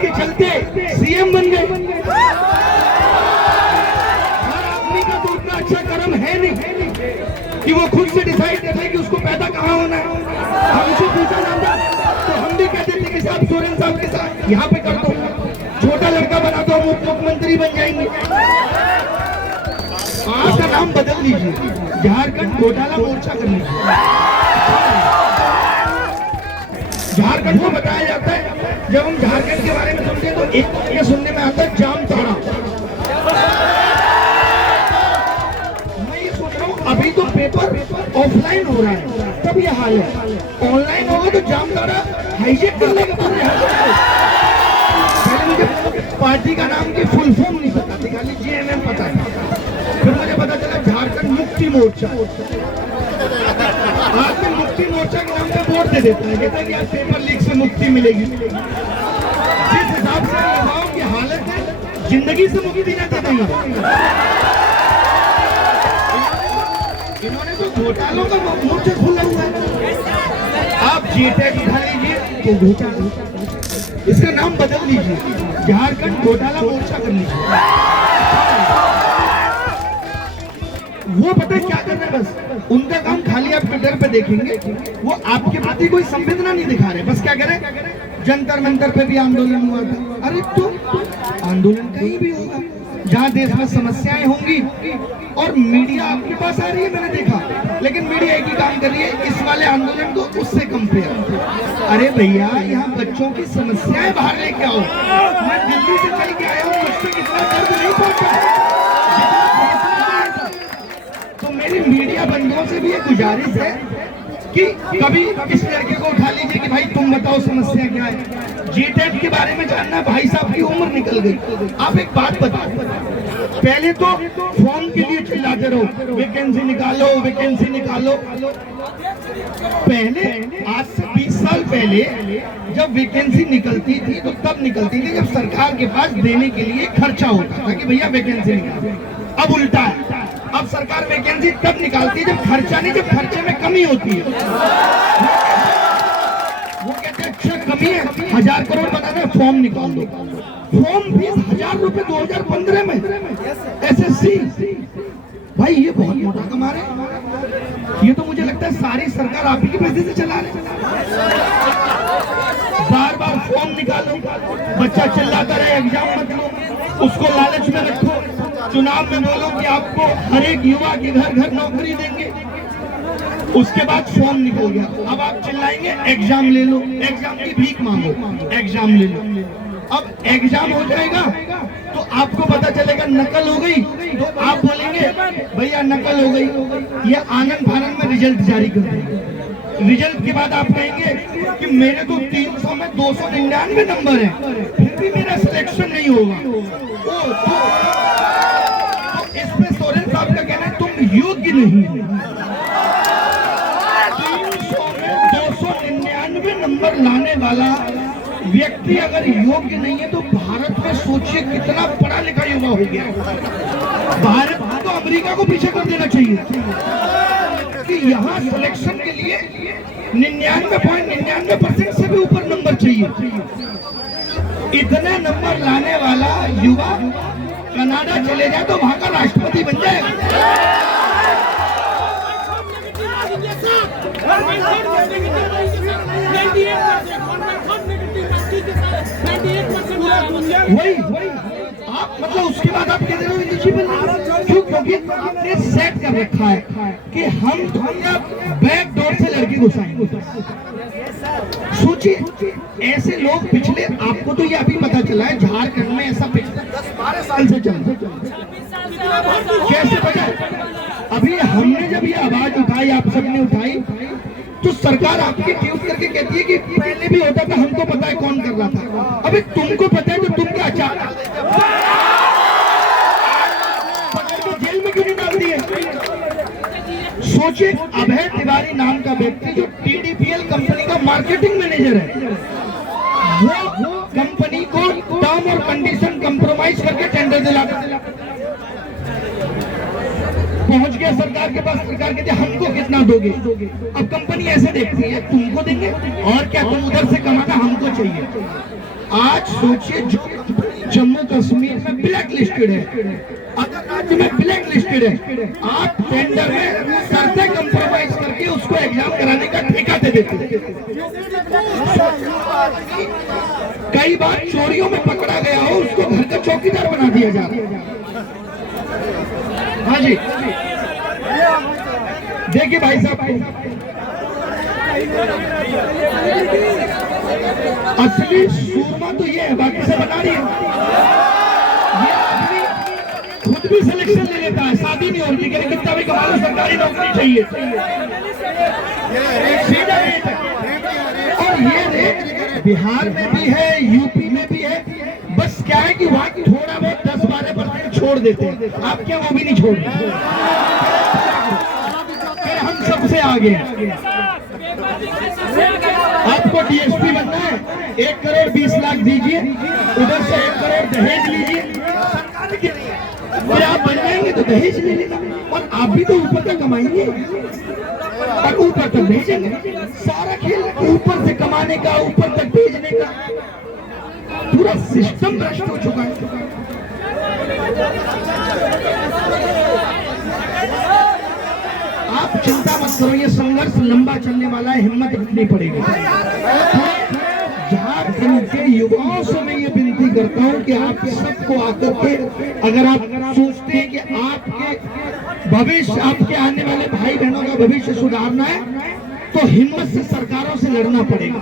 के चलते सीएम बन गए। हर आदमी का तो उतना अच्छा कर्म है नहीं कि वो खुद से डिसाइड कर ले कि उसको पैदा कहाँ होना है। हमसे पूछा जाता तो हम भी कहते थे कि साहब सोरेन साहब के साथ यहाँ पे कर दो, छोटा लड़का बना दो, हम मुख्यमंत्री बन जाएंगे। आपका नाम बदल दीजिए, झारखंड घोटाला मोर्चा कर लीजिए। झारखंड को बताया जाता है, जब हम झारखंड के बारे में सुनते हैं तो एक ये सुनने में आता है जामताड़ा। मैं ये सोच रहा हूँ अभी तो पेपर ऑफलाइन हो रहा है, तब ये हाल है। ऑनलाइन होगा तो जामताड़ा हाईजेक कर लेगा पूरे। पहले मुझे पार्टी का नाम की फुल फॉर्म नहीं पता थी, खाली जेएमएम पता था। फिर मुझे पता चला झारखंड मुक्ति मोर्चा। आज में मुक्ति मोर्चा के नाम पे वोट दे देता है, कहता है कि आज पेपर लीक से मुक्ति मिलेगी। जिस हिसाब से युवाओं की हालत है, जिंदगी से मुक्ति न देते हैं। इन्होंने तो घोटालों का मोर्चा खोला हुआ है। आप जेटेक उठा लीजिए तो घोटाला, इसका नाम बदल लीजिए, झारखंड घोटाला मोर्चा कर लीजिए। वो पता है क्या कर रहे हैं, बस उनका काम खाली आप ट्विटर पे देखेंगे, वो आपके प्रति कोई संवेदना नहीं दिखा रहे। बस क्या करें, जंतर मंतर पे भी आंदोलन हुआ था। अरे तो आंदोलन कहीं भी होगा जहाँ देश में समस्याएं होंगी और मीडिया आपके पास आ रही है, मैंने देखा। लेकिन मीडिया एक ही काम कर रही है, इस वाले आंदोलन को उससे कंपेयर। अरे भैया, यहाँ बच्चों की समस्याएं बाहर लेके आओ। मैं दिल्ली से चल के आया हूँ, मुझसे कितना दर्द नहीं पहुंचा। तो मेरी मीडिया बंधुओं से भी ये गुजारिश है कि कभी इस लड़के को उठा लीजिए कि भाई तुम बताओ समस्या क्या है। जेटेट के बारे में जानना, भाई साहब की उम्र निकल गई। आप एक बात बताओ, पहले तो फॉर्म के लिए चिल्लाते रहो, वैकेंसी निकालो, वैकेंसी निकालो। पहले आज से 20 साल पहले जब वैकेंसी निकलती थी तो तब निकलती थी जब सरकार के पास देने के लिए खर्चा होता था कि भैया वैकेंसी निकालो। अब उल्टा है, अब सरकार वैकेंसी तब निकालती है जब खर्चा नहीं, जब खर्चे में कमी होती है। वो कहते हैं अच्छा कमी है, 1000 करोड़ बनाना है, फॉर्म निकाल दो। फॉर्म फीस 1000 रुपए 2015 में एसएससी। भाई ये बहुत मोटा कमा रहे हैं। ये तो मुझे लगता है सारी सरकार आप ही के पैसे से चला रहे। बार बार फॉर्म निकालो, बच्चा चिल्लाता रहे एग्जाम मत लो, उसको लालच में रखो, चुनाव में बोलो कि आपको हर एक युवा के घर घर नौकरी देंगे। उसके बाद फॉर्म निकल गया, अब आप चिल्लाएंगे एग्जाम ले लो, एग्जाम की भीख मांगो, एग्जाम ले लो। अब एग्जाम हो जाएगा तो आपको पता चलेगा नकल हो गई, तो आप बोलेंगे भैया नकल हो गई, ये आनंद फानंद में रिजल्ट जारी कर देंगे। रिजल्ट के बाद आप कहेंगे कि मेरे तो 300 में 299 नंबर है, फिर भी मेरा सिलेक्शन नहीं होगा। तो इसमें सोरेन साहब का कहना है तुम योग्य नहीं हो। 300 में 299 नंबर लाने वाला व्यक्ति अगर योग्य नहीं है तो भारत में सोचिए कितना पढ़ा लिखा युवा हो गया। भारत तो अमेरिका को पीछे कर देना चाहिए कि यहाँ सिलेक्शन के लिए 99.99% से भी ऊपर नंबर चाहिए। इतने नंबर लाने वाला युवा कनाडा चले जाए तो वहां का राष्ट्रपति बन जाएगा। वही आप मतलब उसके बाद आप कहते हो एलिजिबल क्यों? क्योंकि आपने सेट कर रखा है कि हम बैक डोर से लड़की घुसाएंगे। सोचिए ऐसे लोग पिछले, आपको तो ये अभी पता चला है झारखंड में ऐसा पिछले 10-12 साल से चल रहा। कैसे बचा? अभी हमने जब ये आवाज उठाई, आप सबने उठाई, तो सरकार आपकी ट्यूट करके कहती है कि पहले भी होता था, हमको पता है कौन कर रहा था। अभी तुमको पता है तो तुम क्या चाहते तो जेल में क्यों नहीं डाल दिए? सोचिए अभय तिवारी नाम का व्यक्ति जो टीडीपीएल कंपनी का मार्केटिंग मैनेजर है, वो कंपनी को टर्म और कंडीशन कंप्रोमाइज करके टेंडर दिला पहुंच गया सरकार के पास। सरकार कहती है हमको कितना दोगे? अब कंपनी ऐसे देखती है तुमको देंगे और क्या, तुम उधर से कमाना, हमको चाहिए। आज सोचिए जो जम्मू कश्मीर में ब्लैक लिस्टेड है, अगर राज्य में ब्लैक लिस्टेड है, आप टेंडर में शर्तें कंप्रोमाइज करके उसको एग्जाम कराने का ठेका दे देते हैं। कई बार चोरियों में पकड़ा गया हो उसको घर का चौकीदार बना दिया जा रहा है। हाँ जी, देखिए भाई साहब, असली सूरमा तो ये है, बाकी सब बना रही है। ये आदमी खुद भी सिलेक्शन ले लेता है, शादी नहीं होती, कहते कितना भी कमा लो सरकारी नौकरी चाहिए, सीधा रेट है। और ये रेट बिहार में भी है, यूपी में भी है, बस क्या है कि वहाँ की थोड़ा बहुत 10-12% छोड़ देते हैं। आप क्या वो भी नहीं छोड़ रहे, हम सबसे आगे। आपको डीएसपी बनना है, 1 करोड़ 20 लाख दीजिए, उधर से 1 करोड़ दहेज लीजिए, सरकार के लिए फिर आप बन जाएंगे तो दहेज ले लेना, और आप भी तो ऊपर तक कमाएंगे और ऊपर तक भेजेंगे। सारा खेल ऊपर से कमाने का, ऊपर तक भेजने का, पूरा सिस्टम भ्रष्ट हो चुका है। आप चिंता मत करो, ये संघर्ष लंबा चलने वाला है, हिम्मत रखनी पड़ेगी। झारखंड के युवाओं से मैं ये विनती करता हूँ कि आप सबको आकर के, अगर आप सोचते हैं कि आपके भविष्य, आपके आने वाले भाई बहनों का भविष्य सुधारना है, तो हिम्मत से सरकारों से लड़ना पड़ेगा।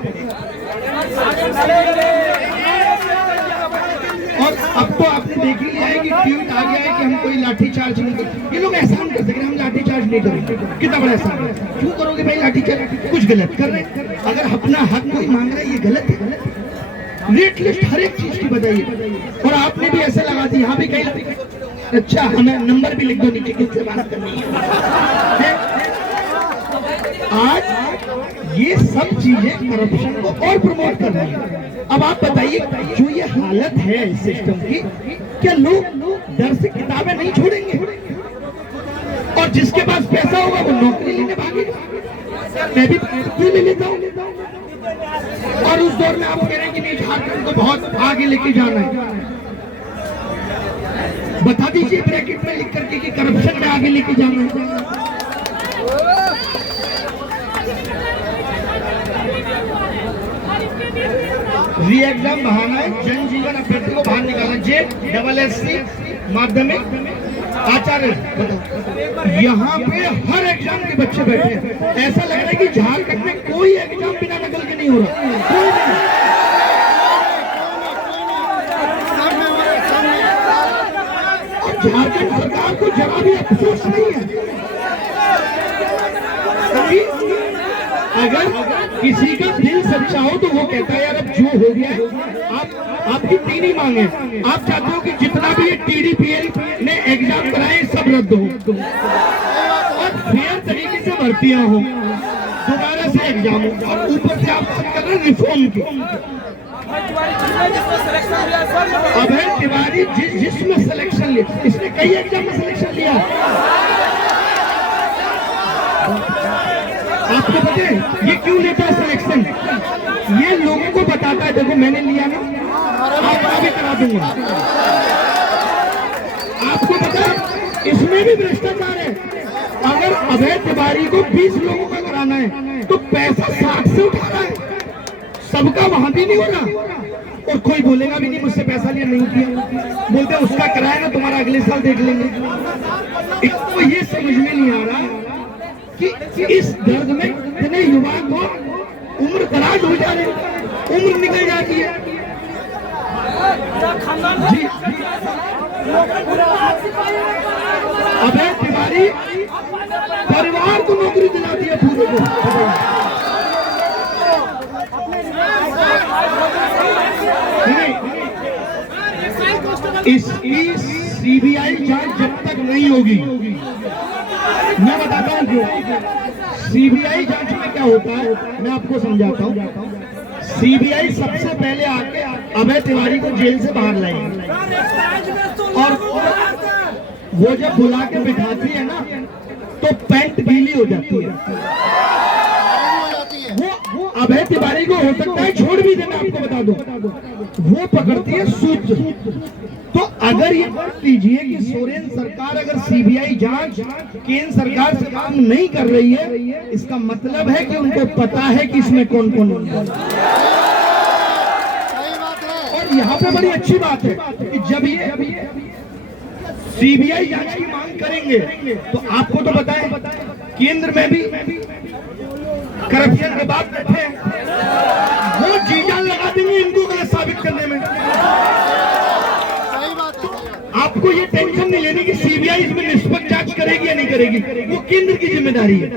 और अब तो आपने देख ही लिया है कि ट्वीट आ गया है कि हम कोई लाठीचार्ज नहीं करते। ये लोग एहसान कर सकते हैं, हम लाठीचार्ज नहीं करेंगे। कितना बड़ा एहसान है, क्यों करोगे भाई लाठीचार्ज? कुछ गलत कर रहे हैं, अगर अपना हक कोई मांग रहा है, ये गलत है। रेट लिस्ट हर एक चीज की बताइए, और आपने भी ऐसे लगा दी, यहाँ भी कहीं अच्छा हमें नंबर भी लिख दो नीचे, किससे बात करनी है। आज ये सब चीजें करप्शन को और प्रमोट कर रही है। अब आप बताइए, जो ये हालत है इस सिस्टम की, क्या लोग डर से किताबें नहीं छोड़ेंगे? और जिसके पास पैसा होगा वो नौकरी लेने भागेगा। मैं भी ले लेता हूँ, और उस दौर में आप कह रहे हैं कि नहीं, झारखंड को बहुत आगे लेके जाना है। बता दीजिए ब्रैकेट में लिख करके कि करप्शन में आगे लेके जाना है। री एग्जाम बहाना है, जनजीवन अभ्यर्थी को बाहर निकालना। JSSC माध्यमिक आचार्य, बताओ, यहाँ पे हर एग्जाम के बच्चे बैठे हैं। ऐसा लग रहा है कि झारखंड में कोई एग्जाम बिना नकल के नहीं हो रहा, कोई नहीं। और झारखंड सरकार को जरा भी अफसोस नहीं है। अगर किसी का दिल सच्चा हो तो वो कहता है यार अब जो हो गया, आपकी तीन मांगे, आप चाहते हो कि जितना भी TDPL ने एग्जाम कराए सब रद्द हो और फेयर तरीके से भर्तियां हो, दोबारा से एग्जाम हो, और ऊपर से आप बात कर रहे हैं रिफॉर्म की। अभय तिवारी जिसमें सिलेक्शन लिया, इसने कई एग्जाम में सिलेक्शन लिया। आपको पता है ये क्यों लेता है सिलेक्शन? ये लोगों को बताता है, देखो मैंने लिया ना, आपका भी करा दूंगा। आपको पता है इसमें भी भ्रष्टाचार है। अगर अभय तिवारी को 20 लोगों का कराना है तो पैसा 60 से उठाना है, सबका वहां भी नहीं हो रहा। और कोई बोलेगा भी नहीं मुझसे पैसा लिया, नहीं किया, बोलते उसका कराया ना, तुम्हारा अगले साल देख लेंगे। इसको ये समझ में नहीं आ रहा कि इस दर्द में इतने युवा को उम्र दराज हो जा रही, उम्र निकल जाती है। जी अभय तिवारी परिवार को नौकरी दिलाती है पूरे को। इसकी CBI जांच जब तक नहीं होगी, मैं बताता हूँ क्यों। CBI जांच में क्या होता है मैं आपको समझाता हूँ। CBI सबसे पहले आके अभय तिवारी को जेल से बाहर लाएगी, और वो जब बुला के बिठाती है ना तो पैंट गीली हो जाती है। वो अभय तिवारी को हो सकता है छोड़ भी दे, मैं आपको बता दूं, वो पकड़ती है सूत्र। तो अगर ये बात लीजिए कि सोरेन सरकार अगर सीबीआई जांच केंद्र सरकार से काम नहीं कर रही है, इसका मतलब है कि उनको पता है कि इसमें कौन कौन है। और यहाँ पे बड़ी अच्छी बात है कि जब ये सीबीआई जांच की मांग करेंगे तो आपको तो बताएं केंद्र में भी करप्शन के बात बैठे हैं, वो जी जान लगा देंगे इनको गलत साबित करने में। आपको ये टेंशन नहीं लेनी कि सीबीआई इसमें निष्पक्ष जांच करेगी या नहीं करेगी, वो केंद्र की जिम्मेदारी है,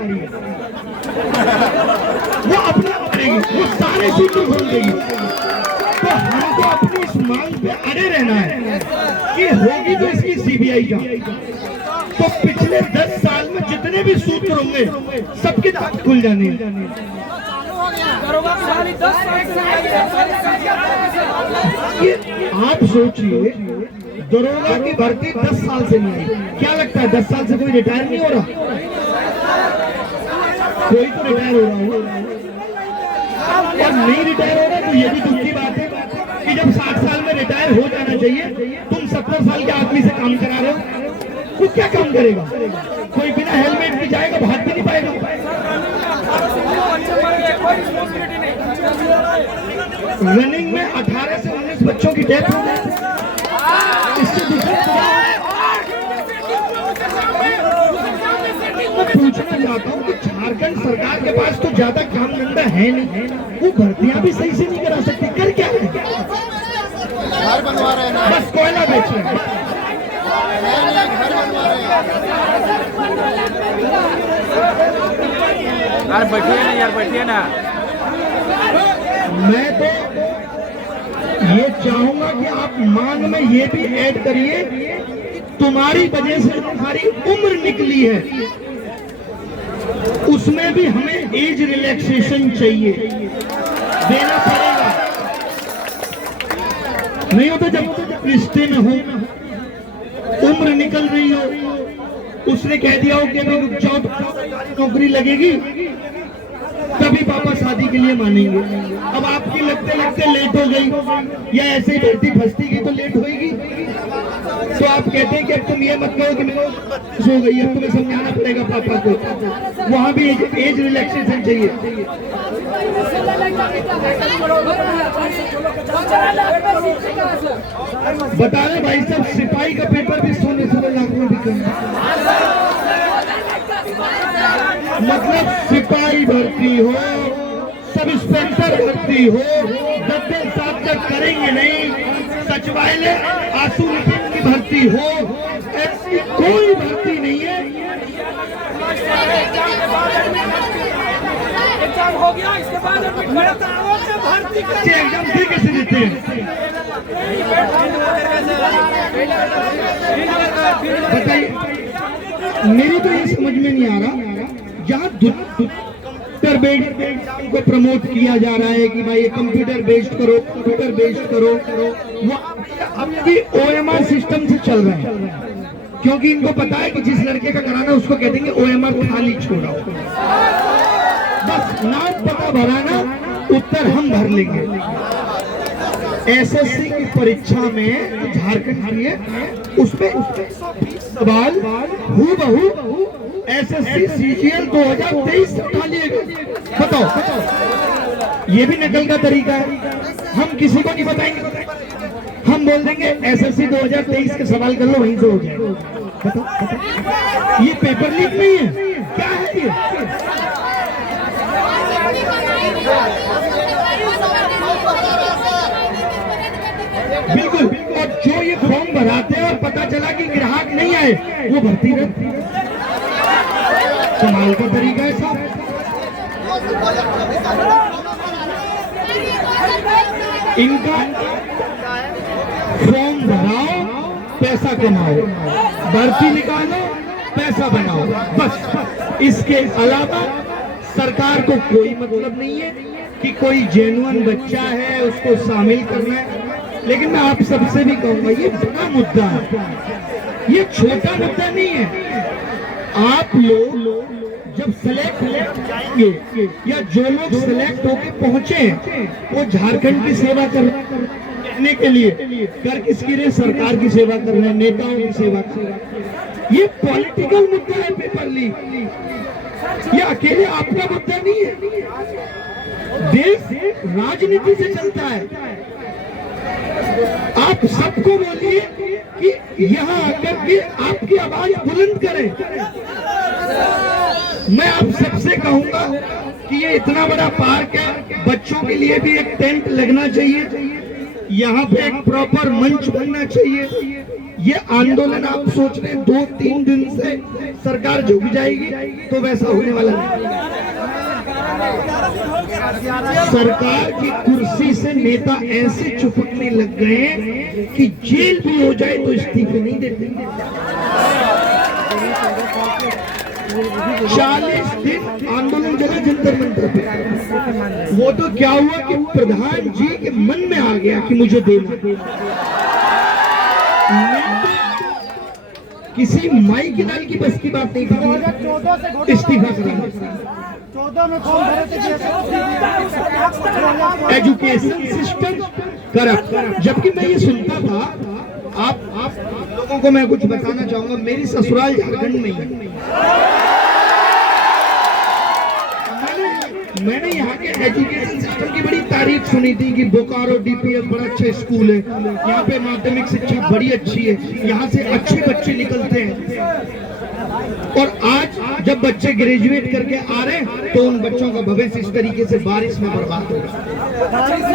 वो अपना करेगी, वो सारे सूत्र खोल देगी। तो हमको अपनी इस मांग पे अड़े रहना है कि होगी तो इसकी सीबीआई जांच। तो पिछले 10 साल में जितने भी सूत्र होंगे सबके दांत खुल जाने। ये आप सोचिए, दरोगा की भर्ती 10 साल से नहीं आई। क्या लगता है 10 साल से कोई रिटायर नहीं हो रहा? कोई तो रिटायर हो रहा होगा, और नहीं रिटायर हो रहा तो ये भी दुख की बात है कि जब 60 साल में रिटायर हो जाना चाहिए, तुम 70 साल के आदमी से काम करा रहे हो। वो क्या काम करेगा? कोई बिना हेलमेट के जाएगा, भाग भी नहीं पाएगा। रनिंग में 18 से 19 बच्चों की डेथ हो गई। इससे मैं पूछना चाहता हूँ कि झारखंड सरकार के पास तो ज्यादा काम धंधा है नहीं, वो भर्तियां भी सही से नहीं करा सकती, कर क्या है? घर बनवा रहे हैं, बस कोयला बेच रहे हैं। यार बैठिए ना, यार बैठिए ना। मैं तो ये चाहूंगा कि आप मांग में ये भी ऐड करिए, तुम्हारी वजह से हमारी उम्र निकली है, उसमें भी हमें एज रिलैक्सेशन चाहिए, देना पड़ेगा। नहीं होता जब रिश्ते में हो, उम्र निकल रही हो, उसने कह दिया हो कि अभी रुक जाओ तो नौकरी लगेगी, तभी पापा शादी के लिए मानेंगे। अब आपकी लगते लगते लेट हो गई या ऐसे ही भर्ती फंसती गई तो लेट होगी, तो आप कहते हैं कि अब तुम ये मत कहो कि मैं सो गई, अब तुम्हें समझाना पड़ेगा पापा को। वहां भी एज रिलैक्सेशन चाहिए। बता रहे भाई साहब, सिपाही का पेपर भी 16 लाख में बिका। मतलब सिपाही भर्ती हो, सब इंस्पेक्टर भर्ती हो, 10 साल तक करेंगे नहीं, सचिवालय आंसू की भर्ती हो, ऐसी कोई भर्ती नहीं है। एग्जाम हो गया, इसके बाद एग्जाम फिर कैसे देते हैं बताइए? मेरी तो ये समझ में नहीं आ रहा, जहाँ कंप्यूटर बेस्ड को प्रमोट किया जा रहा है कि भाई ये कंप्यूटर बेस्ड करो, कंप्यूटर बेस्ड करो, वो अब भी OMR सिस्टम से चल रहा है, क्योंकि इनको पता है कि जिस लड़के का कराना उसको कह देंगे OMR खाली छोड़ो, बस नाम पता भराना, उत्तर हम भर लेंगे। SSC की परीक्षा में झारखंड की है, उसमें सवाल हूबहू SSC CGL 2023 से उठा लिए गए। बताओ, ये भी नकल का तरीका है। हम किसी को नहीं बताएंगे, हम बोल देंगे SSC 2023 के सवाल कर लो, वहीं से हो जाएगा। बताओ, ये पेपर लीक नहीं है, क्या है ये? बिल्कुल। और जो ये फॉर्म भराते हैं और पता चला कि ग्राहक नहीं आए, वो भर्ती रहती है। कमाल का तरीका है साहब। इनका फॉर्म भराओ, पैसा कमाओ, भर्ती निकालो, पैसा बनाओ, बस। इसके अलावा सरकार को कोई मतलब नहीं है कि कोई जेन्युइन बच्चा है उसको शामिल करना है। लेकिन मैं आप सबसे भी कहूंगा, ये बड़ा मुद्दा है, ये छोटा मुद्दा नहीं है। आप लोग जब सेलेक्ट जाएंगे या जो लोग सेलेक्ट होके पहुंचे वो झारखंड की सेवा करने के लिए कर किसकी रहे, सरकार की सेवा कर रहे हैं, नेताओं की सेवा कर रहे हैं। ये पॉलिटिकल मुद्दा है पेपर लीक, ये अकेले आपका मुद्दा नहीं है, देश राजनीति से चलता है। आप सबको बोलिए कि यहाँ आकर के आपकी आवाज बुलंद करें। मैं आप सबसे कहूंगा कि ये इतना बड़ा पार्क है, बच्चों के लिए भी एक टेंट लगना चाहिए, यहाँ पे एक प्रॉपर मंच बनना चाहिए। ये आंदोलन आप सोच रहे हैं 2-3 दिन से सरकार झुक जाएगी, तो वैसा होने वाला नहीं। सरकार की कुर्सी से नेता ऐसे चिपकने लग गए कि जेल भी हो जाए तो इस्तीफे नहीं देते। 40 दिन आंदोलन चला जंतर मंतर पे। वो तो क्या हुआ कि प्रधान जी के मन में आ गया कि मुझे देना। किसी माई की दाल की बस की बात नहीं थी इस्तीफा कराना। 14 में फॉर्म भरे थे, एजुकेशन सिस्टम करप्ट। जबकि मैं ये सुनता था, आप लोगों को मैं कुछ बताना चाहूंगा, मेरी ससुराल झारखंड में है। मैंने यहाँ के एजुकेशन सिस्टम की बड़ी तारीफ सुनी थी कि बोकारो डीपीएस बड़ा अच्छा स्कूल है, यहाँ पे माध्यमिक शिक्षा बड़ी अच्छी है, यहाँ से अच्छे बच्चे निकलते हैं। और आज जब बच्चे ग्रेजुएट करके आ रहे हैं तो उन बच्चों का भविष्य इस तरीके से बारिश में बर्बाद हो रहा है।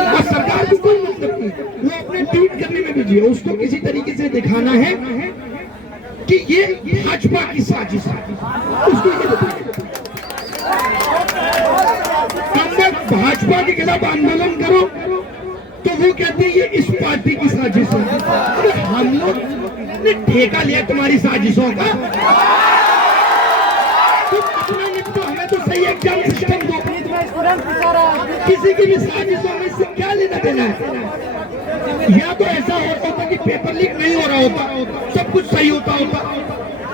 और सरकार को कोई मतलब नहीं, वो अपने ट्वीट करने में बिजी है। उसको किसी तरीके से दिखाना है कि ये भाजपा की साजिश है। उसको ये भाजपा के खिलाफ आंदोलन करो तो वो कहते हैं ये इस पार्टी की साजिश है। अरे हम लोग ने ठेका लिया तुम्हारी साजिशों का, तो हमें तो सही एग्जाम सिस्टम दो। किसी की भी साजिशों में इससे क्या लेना देना है? या तो ऐसा होता होता कि पेपर लीक नहीं हो रहा होता, सब कुछ सही होता होता,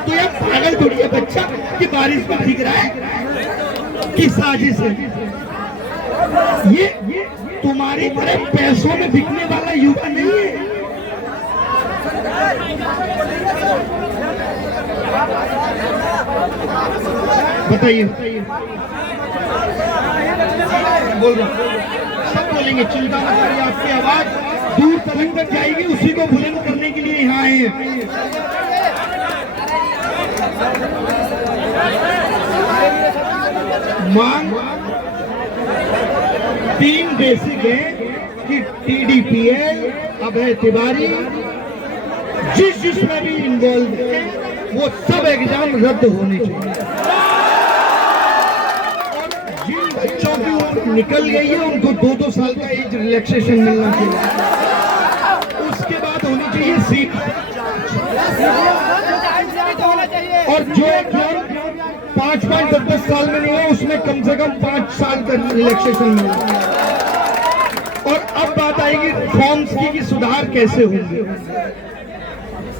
तो यार पागल थोड़ी है बच्चा कि बारिश में भीग रहा है कि साजिश है। ये तुम्हारी तरह पैसों में बिकने वाला युवा नहीं है। बताइए, बोल रहा सब बोलेंगे, चिंता मत करिए, आपकी आवाज दूर तक तक जाएगी, उसी को बुलंद करने के लिए यहाँ आए हैं। मांग 3 बेसिक है कि टीडीपीएल, अभय तिवारी जिसमें भी इन्वॉल्व है वो सब एग्जाम रद्द होने चाहिए। और जिन बच्चों की उम्र निकल गई है उनको 2-2 साल का एज रिलैक्सेशन मिलना चाहिए। उसके बाद होनी चाहिए सीट। और जो एग्जाम 5-10 साल में नहीं है उसमें कम से कम 5 साल का रिलैक्सेशन मिलना। और अब बात आएगी फॉर्म्स की कि सुधार कैसे होंगे।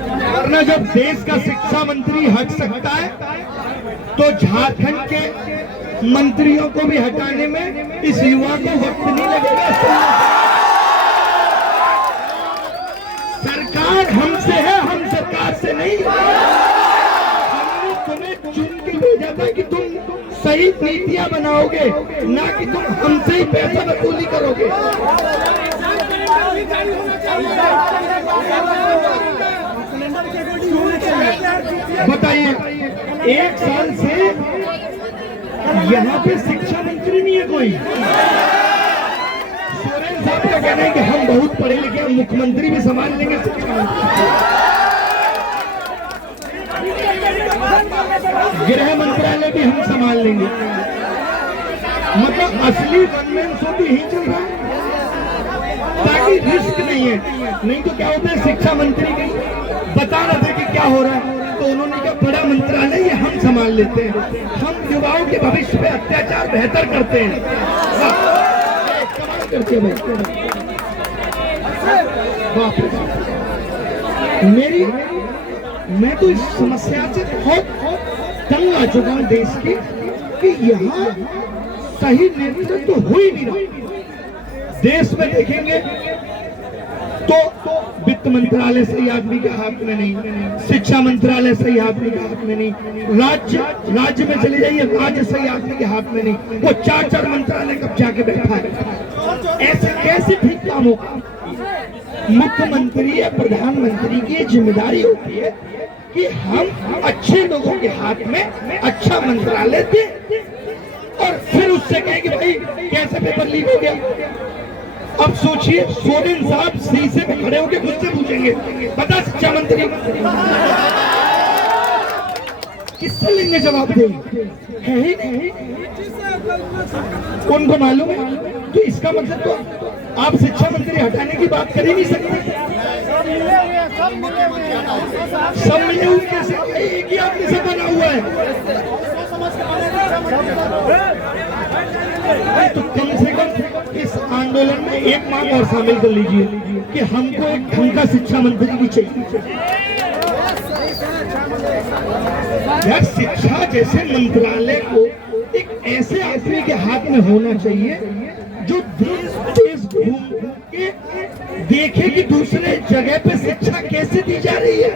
वरना जब देश का शिक्षा मंत्री हट सकता है तो झारखंड के मंत्रियों को भी हटाने में इस युवा को वक्त नहीं लगेगा। सरकार हमसे है, हम सरकार से नहीं। हमने तुम्हें चुन के भेजा था कि तुम सही नीतियां बनाओगे, ना कि तुम हमसे ही पैसा वसूली करोगे। बताइए, 1 साल से यहाँ पे शिक्षा मंत्री नहीं है कोई। सोरेन साहब का कहना है कि हम बहुत पढ़े लिखे हैं, मुख्यमंत्री भी संभाल लेंगे शिक्षा मंत्री, गृह मंत्रालय भी हम संभाल लेंगे। मतलब असली गवर्नमेंट शो भी यही चल रहा है ताकि रिस्क नहीं है। नहीं तो क्या होता है, शिक्षा मंत्री कहीं बता रहे थे कि क्या हो रहा है तो उन्होंने कहा बड़ा मंत्रालय ये हम संभाल लेते हैं, हम युवाओं के भविष्य पे अत्याचार बेहतर करते हैं। कमाल करते हैं बाप रे। मैं तो इस समस्या से बहुत तंग आ चुका हूँ देश की, कि यहाँ सही नेतृत्व तो हो ही नहीं रहा। देश में देखेंगे तो वित्त मंत्रालय सही आदमी के हाथ में नहीं, शिक्षा मंत्रालय सही आदमी के हाथ में नहीं, राज्य में चले जाइए राज्य सही आदमी के हाथ में नहीं, वो 4 मंत्रालय कब जाके बैठा है। ऐसे कैसे ठीक काम होगा? मुख्यमंत्री या प्रधानमंत्री की जिम्मेदारी होती है कि हम अच्छे लोगों के हाथ में अच्छा मंत्रालय दें और फिर उससे कहें कि भाई कैसे पेपर लीक हो गया। अब सोचिए सोरेन साहब शीशे में खड़े होकर मुझसे पूछेंगे बता शिक्षा मंत्री किससे लेंगे जवाब देंगे? है ही नहीं, उनको मालूम है। तो इसका मतलब तो आप शिक्षा मंत्री हटाने की बात कर ही नहीं सकते। सब मिले हुए कैसे? एक ही आदमी से बना हुआ है। तो कम से कम इस आंदोलन में एक मांग और शामिल कर लीजिए कि हमको एक ढंग का शिक्षा मंत्री भी चाहिए। यार शिक्षा जैसे मंत्रालय को एक ऐसे आदमी के हाथ में होना चाहिए जो देश घूम के देखे कि दूसरे जगह पे शिक्षा कैसे दी जा रही है।